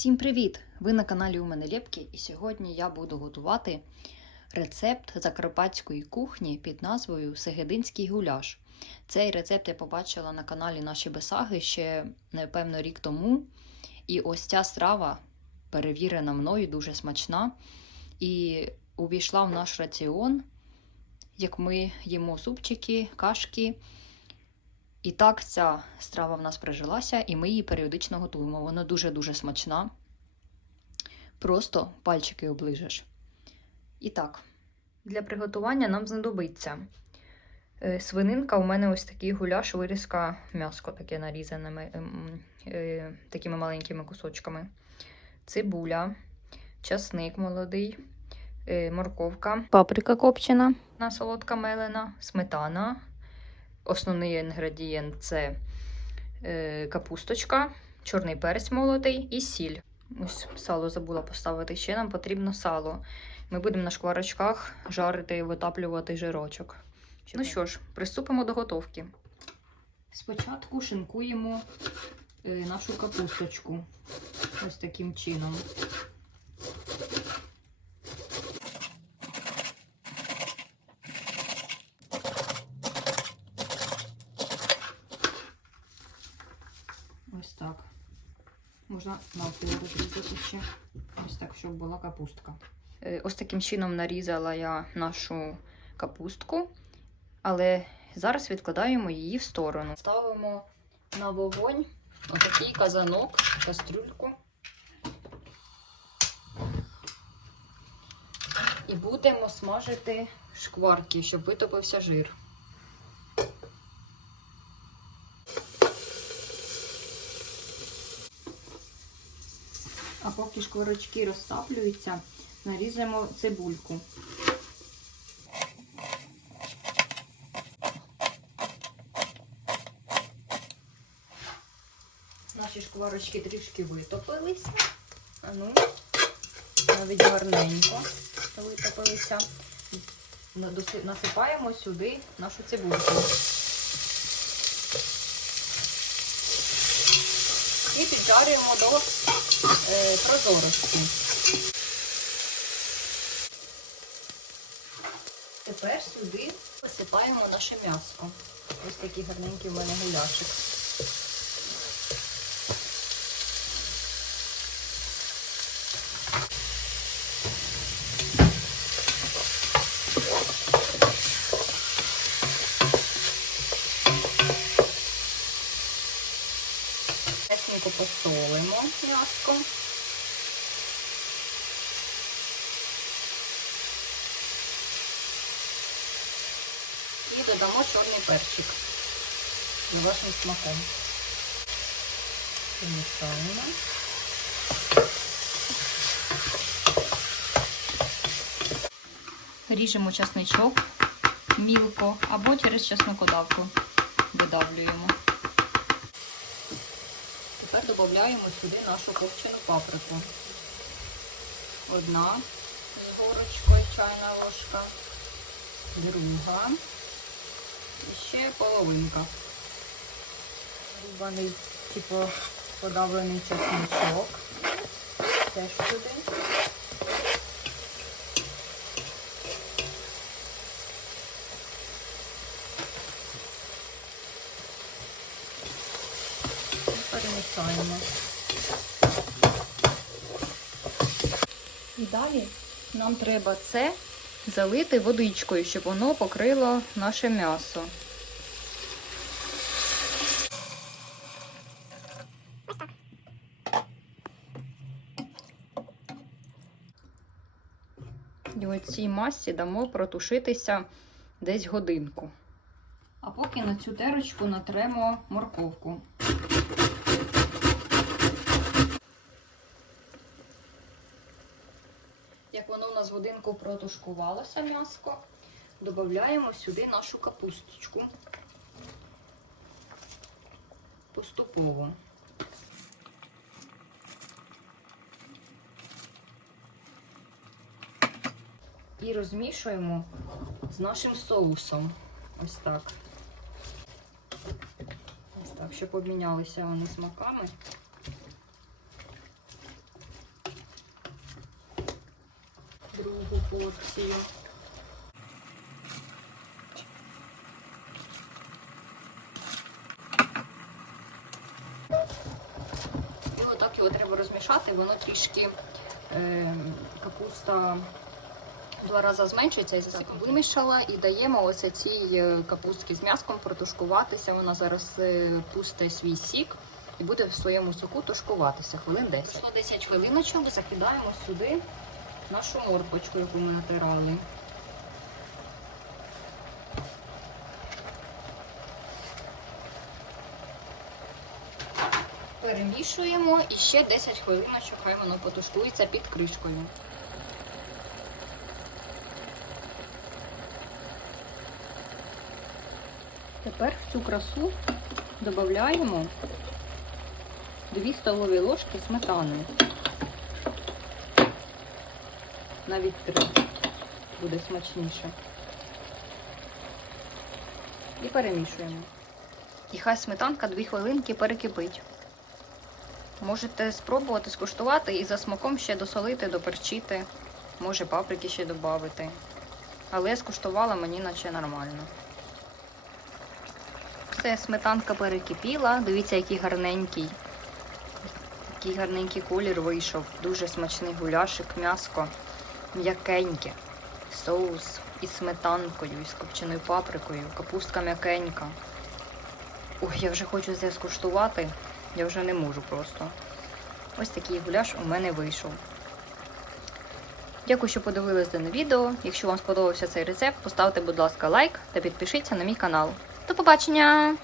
Всім привіт! Ви на каналі у мене Лєпки, і сьогодні я буду готувати рецепт закарпатської кухні під назвою Сегединський гуляш. Цей рецепт я побачила на каналі Наші Бесаги ще, напевно, рік тому. І ось ця страва перевірена мною, дуже смачна. І увійшла в наш раціон, як ми їмо супчики, кашки. І так ця страва в нас прижилася, і ми її періодично готуємо. Вона дуже-дуже смачна. Просто пальчики оближеш. І так, для приготування нам знадобиться е, свининка. У мене ось такий гуляш, вирізка, м'яско таке нарізане ем, такими маленькими кусочками. Цибуля, часник молодий, е, морковка, паприка копчена, солодка мелена, сметана. Основний інгредієнт це е, капусточка, чорний перець молотий і сіль. Ось сало забула поставити. Ще нам потрібно сало. Ми будемо на шкварочках жарити і витаплювати жирочок. Ну що ж, приступимо до готовки. Спочатку шинкуємо е, нашу капусточку. Ось таким чином. Ось так. Можна навпіл розрізати ще. Ось так, щоб була капустка. Е, Ось таким чином нарізала я нашу капустку, але зараз відкладаємо її в сторону. Ставимо на вогонь отакий казанок, кастрюльку. І будемо смажити шкварки, щоб витопився жир. А поки шкварочки розтаплюються, нарізаємо цибульку. Наші шкварочки трішки витопилися. А ну, навіть гарненько витопилися. Насипаємо сюди нашу цибульку. І піджарюємо до прозорості. Тепер сюди посипаємо наше м'ясо. Ось такий гарненький в мене гуляшик. Посолимо м'яско. І додамо чорний перчик за вашим смаком. Помішаємо. Ріжемо часничок мілко або через чеснокодавку видавлюємо. Тепер додаємо сюди нашу копчену паприку. Одна з горочкою чайна ложка, друга і ще половинка. Рубаний, типу, подавлений чесничок. Теж сюди. перемішаємо. І далі нам треба це залити водичкою, щоб воно покрило наше м'ясо. І оцій масі дамо протушитися десь годинку. А поки на цю терочку натремо морковку. Воно у нас годинку протушкувалося м'яско, додаємо сюди нашу капусточку поступово. І розмішуємо з нашим соусом. Ось так. Ось так, щоб обмінялися вони смаками. Другу порцію. І отак його треба розмішати, воно трішки е, капуста в два рази зменшується засипку вимішала і даємо ось цій е, капустці з м'яском протушкуватися. Вона зараз е, пусте свій сік і буде в своєму соку тушкуватися хвилин 10. Пройшло 10 хвилиночок, закидаємо сюди нашу морпочку, яку ми натирали. Перемішуємо і ще 10 хвилиночок, хай воно потушкується під кришкою. Тепер в цю красу додаємо 2 столові ложки сметани. Навіть 3 буде смачніше. І перемішуємо. І хай сметанка 2 хвилинки перекипить. Можете спробувати скуштувати і за смаком ще досолити, доперчити, може паприки ще додати. Але скуштувала, мені наче нормально. Все, сметанка перекипіла. Дивіться, який гарненький. Який гарненький колір вийшов. Дуже смачний гуляшик, м'яско, м'якеньке. Соус із сметанкою, із копченою паприкою, капустка м'якенька. Ой, я вже хочу це скуштувати. Я вже не можу просто. Ось такий гуляш у мене вийшов. Дякую, що подивились дане відео. Якщо вам сподобався цей рецепт, поставте, будь ласка, лайк та підпишіться на мій канал. До побачення!